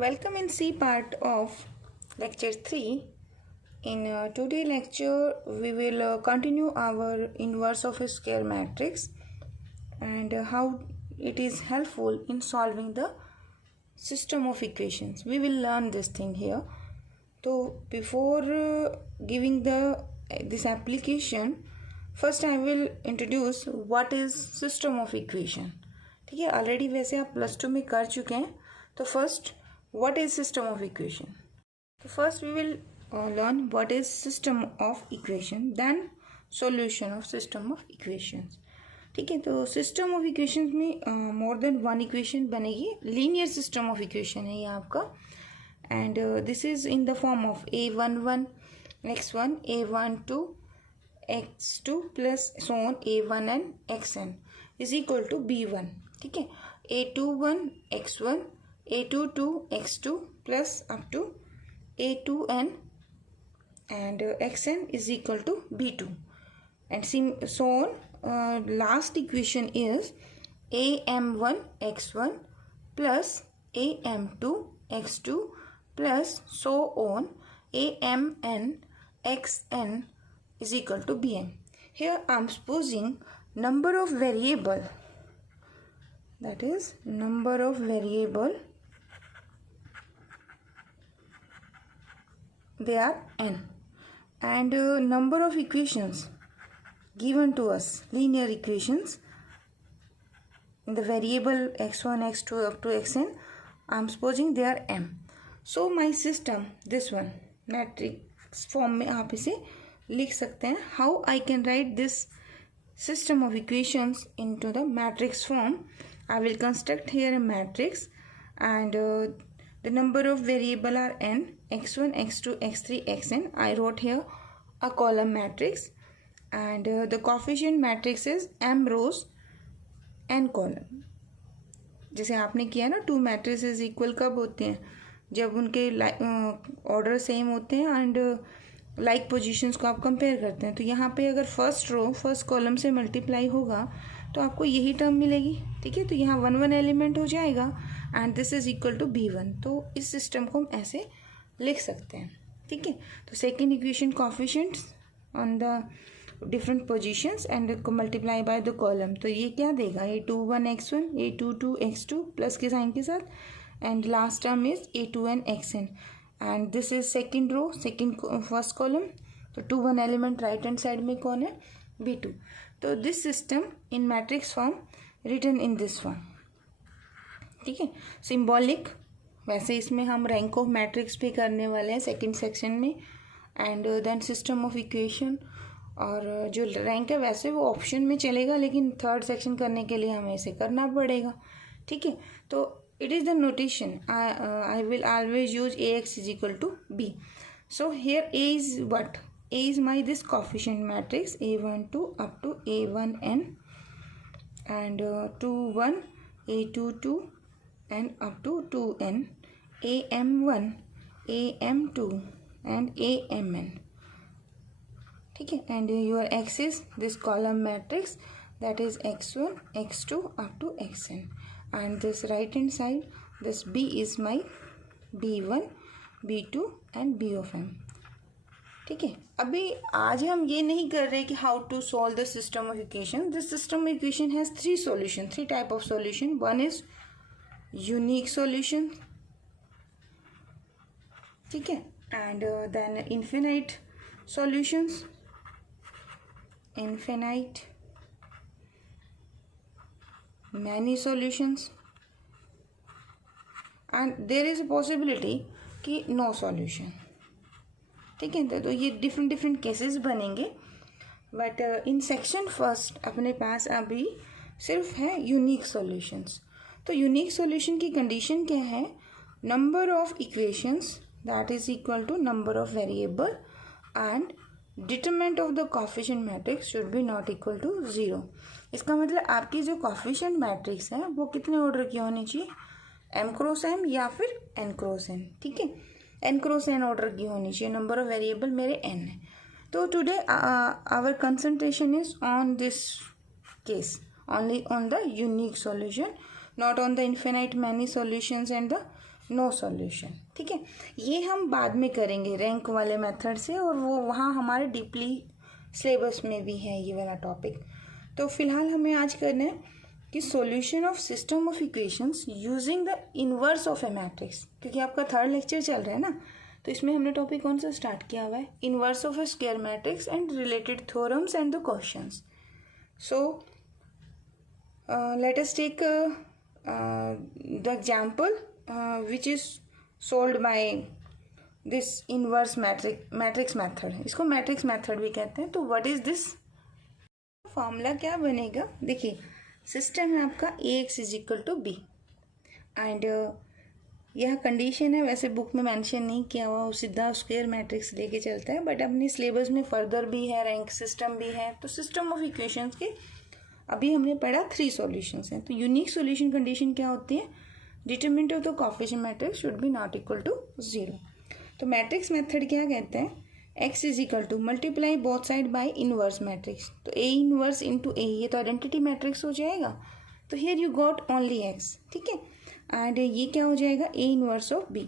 Welcome in C part of lecture 3. In today's lecture, we will continue our inverse of a square matrix and how it is helpful in solving the system of equations. We will learn this thing here. So before giving this application, first I will introduce what is system of equation. ठीक है, already वैसे आप +2 में कर चुके हैं. तो first what is system of equation? So first we will learn what is system of equation, then solution of system of equations. ठीक है, तो system of equations में more than one equation बनेगी. Linear system of equation है ये आपका, and this is in the form of a11 x1 a12 x2 plus so on a1 and xn is equal to b1. ठीक है, a21 x1 a22 x2 plus up to a2n and xn is equal to b2 and so on. Last equation is am1 x1 plus am2 x2 plus so on amn xn is equal to bn. Here I am supposing number of variable, that is number of variable, they are n, and number of equations given to us, linear equations in the variable x1 x2 up to xn, I am supposing they are m. So my system, this one matrix form में आप इसे लिख सकते हैं. How I can write this system of equations into the matrix form? I will construct here a matrix and the number of variable are n, x1 x2 x3 xn. I wrote here a column matrix and the coefficient matrix is m rows n column. जैसे आपने किया ना, to matrices equal कब होते हैं? जब उनके order same होते हैं एंड लाइक पोजीशंस को आप कंपेयर करते हैं. तो यहाँ पे अगर फर्स्ट रो फर्स्ट कॉलम से मल्टीप्लाई होगा तो आपको यही टर्म मिलेगी. ठीक है, तो यहाँ 1 1 एलिमेंट हो जाएगा and this is equal to b1. तो इस सिस्टम को हम ऐसे लिख सकते हैं. ठीक है, तो second equation coefficients on the different positions and multiply by the column. तो ये क्या देगा? a21 x1 a22 x2 plus के साइन के साथ and last term is a2n xn and this is second row second first column. तो 2 1 element right hand side में कौन है? b2. तो this system in matrix form written in this form. ठीक है, सिंबॉलिक. वैसे इसमें हम रैंक ऑफ मैट्रिक्स भी करने वाले हैं सेकंड सेक्शन में and then system of equation. और जो रैंक है वैसे वो ऑप्शन में चलेगा, लेकिन थर्ड सेक्शन करने के लिए हमें इसे करना पड़ेगा. ठीक है, तो it is the notation. I will always use ax is equal to b. So here a is what? A is my this coefficient matrix a12 up to a1n and 2 1 a22 and up to 2n am1 am2 and amn. ठीक है, and your x is this column matrix, that is x1 x2 up to xn. And this right hand side, this b is my b1 b2 and b of m. ठीक है, अभी आज हम ये नहीं कर रहे कि how to solve the system of equation. This system of equation has three solution, three type of solution. One is unique solution, ठीक है, and then infinite solutions, infinite, many solutions, and there is a possibility कि no solution. ठीक है, तो ये different cases बनेंगे. But in section first अपने पास अभी सिर्फ है यूनिक सॉल्यूशंस. तो यूनिक सॉल्यूशन की कंडीशन क्या है? Number of equations that is equal to number of variable and determinant of the coefficient matrix should be not equal to 0. इसका मतलब आपकी जो कोफिशिएंट मैट्रिक्स है वो कितने ऑर्डर की होनी चाहिए? m क्रॉस m या फिर n क्रॉस n. ठीक है, n क्रॉस n ऑर्डर की होनी चाहिए. नंबर ऑफ वेरिएबल मेरे n है. तो today our concentration is on this case, only on the unique solution, not on the infinite many solutions and the no solution. ठीक है, ये हम बाद में करेंगे रैंक वाले मेथड से, और वो वहाँ हमारे डीपली सिलेबस में भी है ये वाला टॉपिक। तो फिलहाल हमें आज करना है कि solution of system of equations using the inverse of A matrix, क्योंकि आपका थर्ड लेक्चर चल रहा है ना, तो इसमें हमने टॉपिक कौन सा स्टार्ट किया हुआ है, inverse of a square matrix and related theorems and the questions. So let us take the example which is solved by this inverse matrix method। इसको मैट्रिक्स मेथड भी कहते हैं। तो व्हाट इज दिस, फॉर्मूला क्या बनेगा, देखिए system है आपका Ax is equal to b, and यह कंडीशन है, वैसे बुक में मेंशन नहीं किया हुआ, वो सीधा स्क्वायर मैट्रिक्स लेके चलता है, बट अपने सिलेबस में फर्दर भी है, रैंक सिस्टम भी है। तो सिस्टम ऑफ इक्वेशंस के अभी हमने पढ़ा 3 सॉल्यूशंस हैं। तो यूनिक सॉल्यूशन कंडीशन क्या होती है, determinant of the coefficient matrix should be not equal to 0। तो मैट्रिक्स मेथड क्या कहते हैं, x is equal to multiply both side by inverse matrix. तो A इनवर्स इंटू A, ये तो आइडेंटिटी मैट्रिक्स हो जाएगा। तो here you got only x, ठीक है, एंड ये क्या हो जाएगा, A इनवर्स ऑफ B।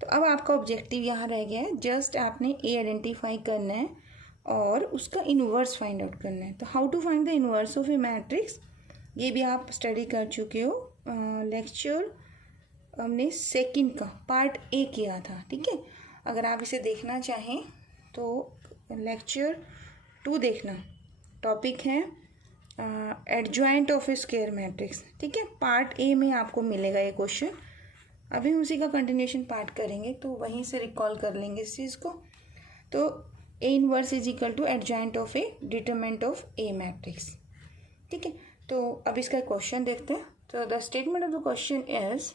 तो अब आपका ऑब्जेक्टिव यहाँ रह गया है, जस्ट आपने A आइडेंटिफाई करना है और उसका इनवर्स फाइंड आउट करना है। तो how to find the inverse of A matrix, ये भी आप स्टडी कर चुके हो, लेक्चर हमने सेकंड का पार्ट ए किया था। ठीक है, अगर आप इसे देखना चाहें तो लेक्चर 2 देखना, टॉपिक है adjoint of a square matrix. ठीक है, पार्ट ए में आपको मिलेगा ये क्वेश्चन। अभी हम उसी का कंटिन्यूशन पार्ट करेंगे, तो वहीं से रिकॉल कर लेंगे इस चीज़ को। तो A inverse is equal to adjoint of A determinant of A matrix. ठीक है, तो अब इसका क्वेश्चन देखते हैं। तो the statement of the question is,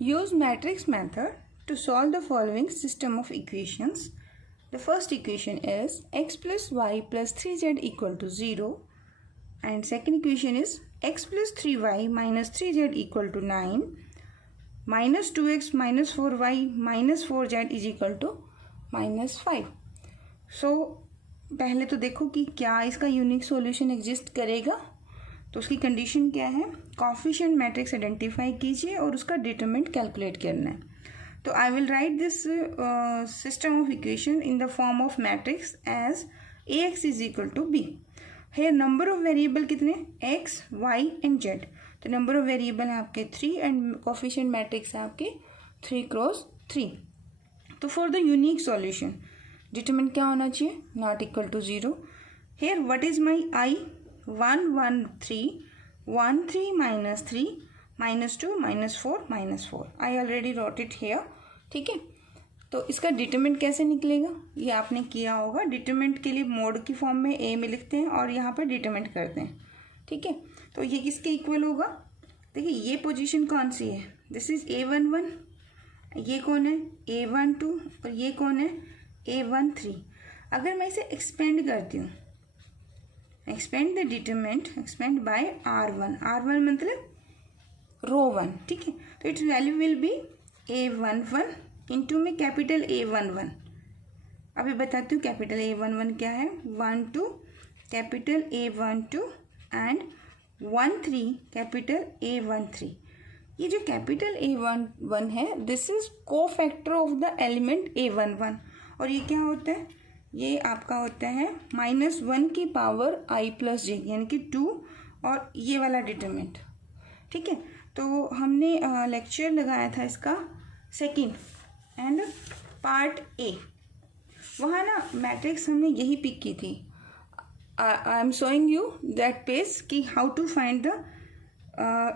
use matrix method to solve the following system of equations. The first equation is x plus y plus 3z equal to 0, and second equation is x plus 3y minus 3z equal to 9, minus 2x minus 4y minus 4z is equal to minus 5. So पहले तो देखो कि क्या इसका unique solution exist करेगा। तो उसकी condition क्या है, कोएफिशिएंट मैट्रिक्स आइडेंटिफाई कीजिए और उसका डिटरमिनेंट कैलकुलेट करना है। तो I will write this system of equation in the form of matrix as Ax is equal to b. है नंबर ऑफ वेरिएबल कितने, x, y एंड z। तो नंबर ऑफ वेरिएबल है आपके 3 एंड कोएफिशिएंट मैट्रिक्स है आपके 3 cross 3। तो for the unique solution determinant क्या होना चाहिए, not equal to 0। Here what is my i, 1 1 3 1 3 minus 3 minus 2 minus 4 minus 4। I already wrote it here। ठीक है, तो इसका डिटरमिनेंट कैसे निकलेगा, ये आपने किया होगा। डिटरमिनेंट के लिए मोड की फॉर्म में a में लिखते हैं और यहाँ पर डिटरमिनेंट करते हैं। ठीक है, तो ये किसके इक्वल होगा, देखिए ये पोजीशन कौन सी है, दिस इज a11, ये कौन है a12 और ये कौन है a13। अगर मैं इसे एक्सपेंड करती हूँ, expand the determinant, expand by r1, r1 मतलब रो 1। ठीक है, तो its value will be a11 into में कैपिटल A11। अभी बताती हूँ कैपिटल A11 क्या है, 12 capital A12 and 13 capital A13। ये जो कैपिटल A11 है, this is cofactor of the element A11, और ये क्या होता है, ये आपका होता है -1 की पावर i प्लस जे, यानी कि 2, और ये वाला डिटरमिनेंट। ठीक है, तो हमने लेक्चर लगाया था इसका सेकंड एंड पार्ट ए, वहाँ ना मैट्रिक्स हमने यही पिक की थी। I am showing you that page कि how to find the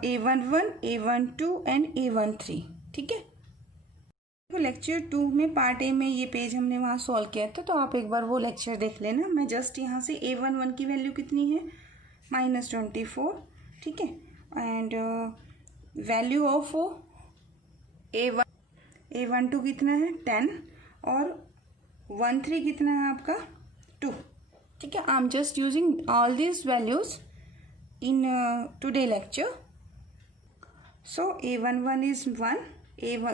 A11, A12 and A13। ठीक है, तो लेक्चर 2 में पार्ट ए में ये पेज हमने वहाँ सॉल्व किया था, तो आप एक बार वो लेक्चर देख लेना। मैं जस्ट यहाँ से A11 की वैल्यू कितनी है, -24। ठीक है, एंड वैल्यू ऑफ A12 कितना है 10, और 13 कितना है आपका 2। ठीक है, I am just using all this values in today lecture. So A11 is 1,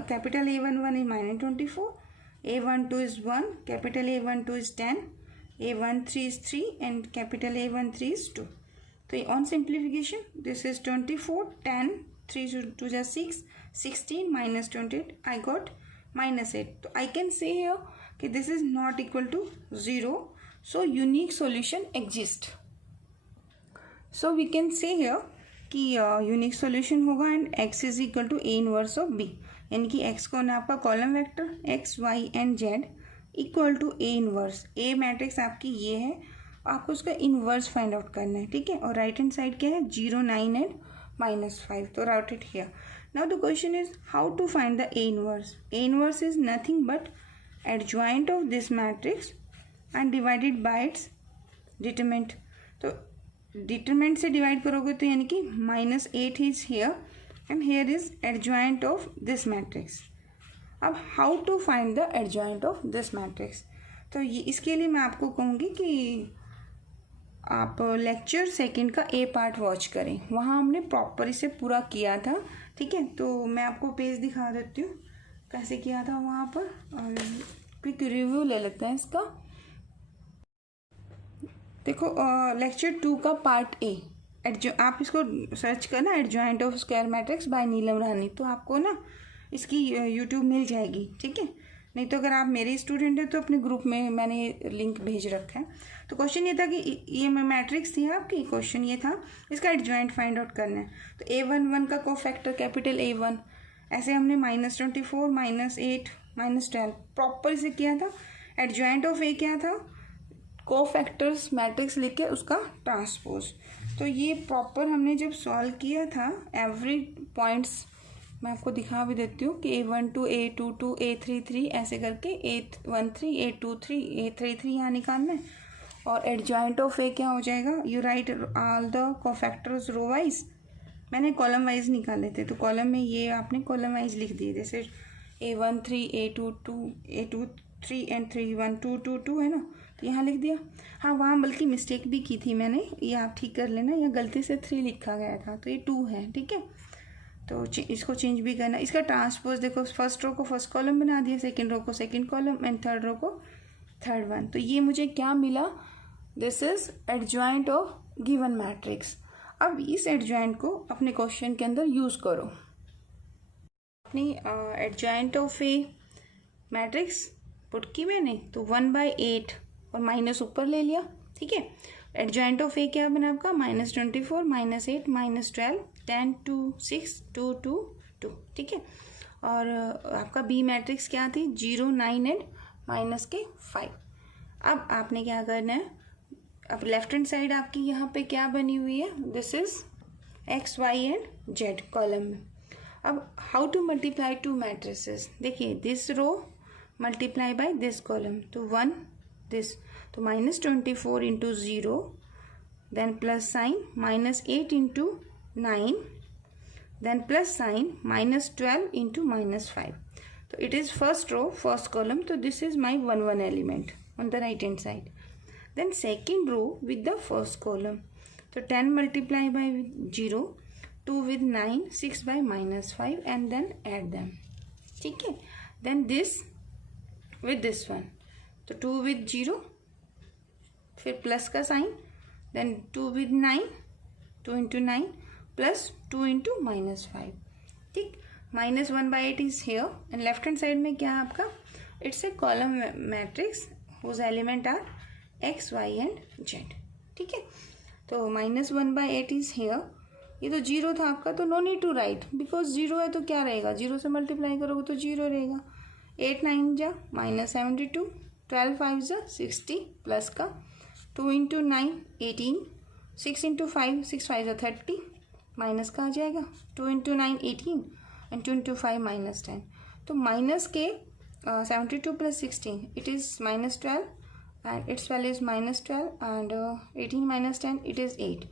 capital A11 is -24, A12 is 1, capital A12 is 10, A13 is 3 and capital A13 is 2। तो on simplification this is 24, 10, 3 2 जा 6, 16 minus 28, I got minus 8. So I can say here कि this is not equal to 0. So unique solution exists. So we can say here कि unique solution होगा and x is equal to a inverse of b, यानी कि x कौन है आपका column vector x y and z equal to a inverse. a matrix आपकी ये है, आपको उसका इनवर्स फाइंड आउट करना है. ठीक है. और राइट हैंड साइड क्या है 0 9 एंड -5. तो route it here. Now the question is how to find the a inverse. a inverse is nothing but adjoint of this matrix and divided by its determinant. तो determinant से divide करोगे तो यानी कि -8 is here and here is adjoint of this matrix. अब how to find the adjoint of this matrix. तो ये इसके लिए मैं आपको कहूँगी कि आप लेक्चर सेकंड का ए पार्ट वॉच करें, वहाँ हमने प्रॉपर इसे पूरा किया था. ठीक है. तो मैं आपको पेज दिखा देती हूँ कैसे किया था वहाँ पर, और क्विक रिव्यू ले लेते हैं इसका. देखो लेक्चर 2 का पार्ट ए, आप इसको सर्च करना adjoint of square matrix by Neelam Rani, तो आपको ना इसकी यूट्यूब मिल जाएगी. ठीक है. नहीं तो अगर आप मेरे स्टूडेंट हैं तो अपने ग्रुप में मैंने लिंक भेज रखा है. तो क्वेश्चन ये था कि ये मैट्रिक्स थी आपकी, क्वेश्चन ये था इसका एडजॉइंट फाइंड आउट करना है. तो A11 का कोफैक्टर कैपिटल A1, ऐसे हमने -24 -8 -12 प्रॉपर इसे किया था. एडजॉइंट ऑफ ए क्या था, कोफैक्टर्स मैट्रिक्स लिख के उसका ट्रांसपोज. तो ये प्रॉपर हमने जब सॉल्व किया था एवरी पॉइंट्स मैं आपको दिखा भी देती हूँ कि A12 A22 A33 ऐसे करके A13 A23 A33 यहाँ निकालना है. और एडजॉइंट ऑफ ए क्या हो जाएगा, you write all the cofactors row wise. मैंने कॉलम वाइज निकाले थे, तो कॉलम में ये आपने कॉलम वाइज लिख दिए. जैसे A13 A22 A23 एंड 3 1 2 2 2 है ना, तो यहाँ लिख दिया. हाँ वहाँ बल्कि मिस्टेक भी की थी मैंने, ये आप ठीक कर लेना. यहाँ गलती से 3 लिखा गया था, तो ये 2 है. ठीक है. तो इसको चेंज भी करना. इसका ट्रांसपोज देखो, फर्स्ट रो को फर्स्ट कॉलम बना दिया, सेकंड रो को second column and third row को थर्ड वन. तो ये मुझे क्या मिला, this is adjoint of given matrix. अब इस एडजॉइंट को अपने क्वेश्चन के अंदर यूज करो. अपनी adjoint of A matrix put की मैंने, तो 1/8 और माइनस ऊपर ले लिया. ठीक है. एडजॉइंट ऑफ ए क्या बना आपका -24 -8 -12 10 2 6 2 2 2. ठीक है. और आपका बी मैट्रिक्स क्या थी 0 9 एंड -5. अब आपने क्या करना है, अब लेफ्ट हैंड साइड आपकी यहाँ पे क्या बनी हुई है, this is x y and z column में. अब how to multiply two matrices. देखिए this row multiply by this column, तो 1 दिस, तो -24 into 0, then plus sign -8 into 9, then plus sign -12 into -5. So it is first row, first column. So this is my 1 1 element on the right hand side. Then second row with the first column. So 10 multiply by 0, 2 with 9, 6 by -5 and then add them. ठीक है. Then this with this one. तो 2 with 0, फिर plus का sign, then 2 with 9, 2 into 9 plus 2 into -5. ठीक. -1/8 is here and left hand side में क्या है आपका, it's a column matrix whose element are x, y and z. ठीक है. तो -1/8 is here. ये तो 0 था आपका, तो no need to write because 0 है तो क्या रहेगा, 0 से मल्टीप्लाई करोगे तो 0 रहेगा. 8 9 जा -72, 12 5 जा 60 प्लस का 2 into 9 18, 6 into 5 6 5 जा 30, माइनस का आ जाएगा 2 into 9 18 एंड 2 into 5 -10. तो माइनस के 72 plus 16 it is -12 and it's value is -12 and 18 -10 it is 8.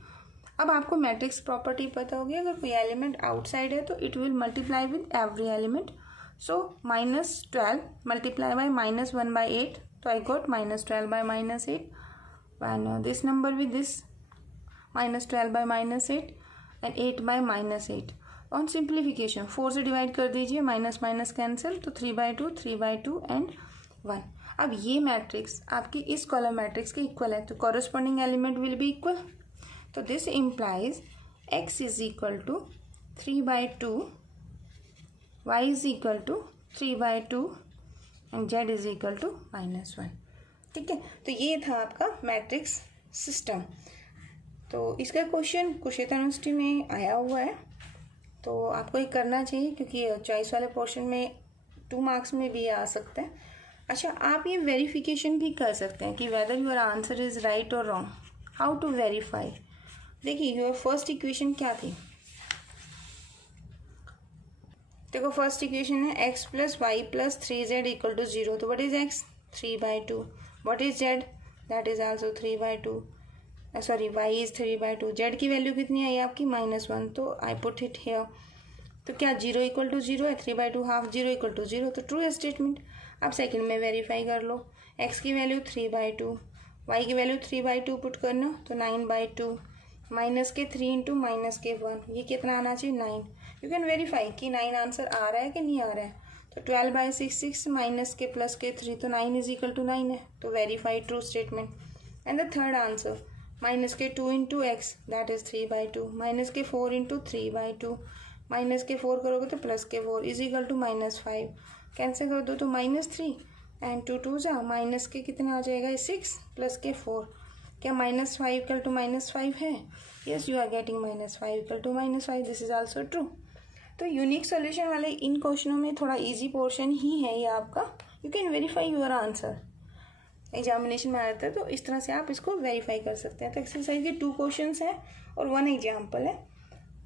अब आपको मैट्रिक्स प्रॉपर्टी पता होगी, अगर कोई एलिमेंट आउटसाइड है तो it will multiply with every element. So -12 multiply by -1/8, तो I got -12 by -8 and this number with this -12 by -8 and 8 by -8. On simplification 4 से डिवाइड कर दीजिए, माइनस माइनस कैंसिल, तो 3/2 3/2 एंड 1. अब ये मैट्रिक्स आपकी इस कॉलम मैट्रिक्स के इक्वल है, तो corresponding element will be equal. तो this implies x is equal to 3/2, y is equal to 3/2 and z is equal to -1। ठीक है, तो ये था आपका मैट्रिक्स सिस्टम। तो इसका क्वेश्चन कुरुक्षेत्र यूनिवर्सिटी में आया हुआ है, तो आपको ये करना चाहिए क्योंकि चॉइस वाले पोर्शन में 2 मार्क्स में भी आ सकते हैं। अच्छा, आप ये वेरिफिकेशन भी कर सकते हैं कि whether your answer is right और रॉन्ग। How to verify? देखिए, योर फर्स्ट इक्वेशन क्या थी? देखो, फर्स्ट इक्वेशन है x + y + 3z = 0। तो what is x? 3/2। What is z? That is also 3/2। Sorry, y is 3/2। z की वैल्यू कितनी आई आपकी? -1। तो आई पुट इट हियर। तो क्या 0 = 0 है? 3/2 हाफ 0 = 0, तो ट्रू है स्टेटमेंट। अब सेकंड में वेरीफाई कर लो। x की वैल्यू 3/2, y की वैल्यू 3/2 पुट करना, तो 9/2 माइनस के 3 × -1, ये कितना आना चाहिए? 9। यू कैन वेरीफाई कि 9 आंसर आ रहा है कि नहीं आ रहा है। तो 12/6 6 माइनस के प्लस के 3, तो 9 = 9 है, तो verify true statement. And the third answer, minus के 2 × x, दैट इज 3/2, माइनस के 4 × 3/2, माइनस के 4 करोगे तो प्लस के 4 = -5। कैंसिल कर दो तो -3 एंड 2 2 जा, माइनस के कितना आ जाएगा? 6 प्लस के 4। क्या -5 = -5 है? Yes, you are getting -5 = -5। This is also true. तो यूनिक सोल्यूशन वाले इन क्वेश्चनों में थोड़ा इजी पोर्शन ही है ये आपका। You can verify your answer. Examination में आता है तो इस तरह से आप इसको वेरीफाई कर सकते हैं। तो एक्सरसाइज के 2 क्वेश्चंस हैं और 1 एग्जाम्पल है।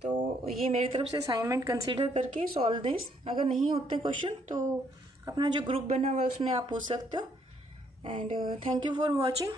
तो ये मेरी तरफ से असाइनमेंट कंसीडर करके सॉल्व दिस। अगर नहीं होते क्वेश्चन तो अपना जो ग्रुप बना हुआ है उसमें आप पूछ सकते हो। And thank you for watching.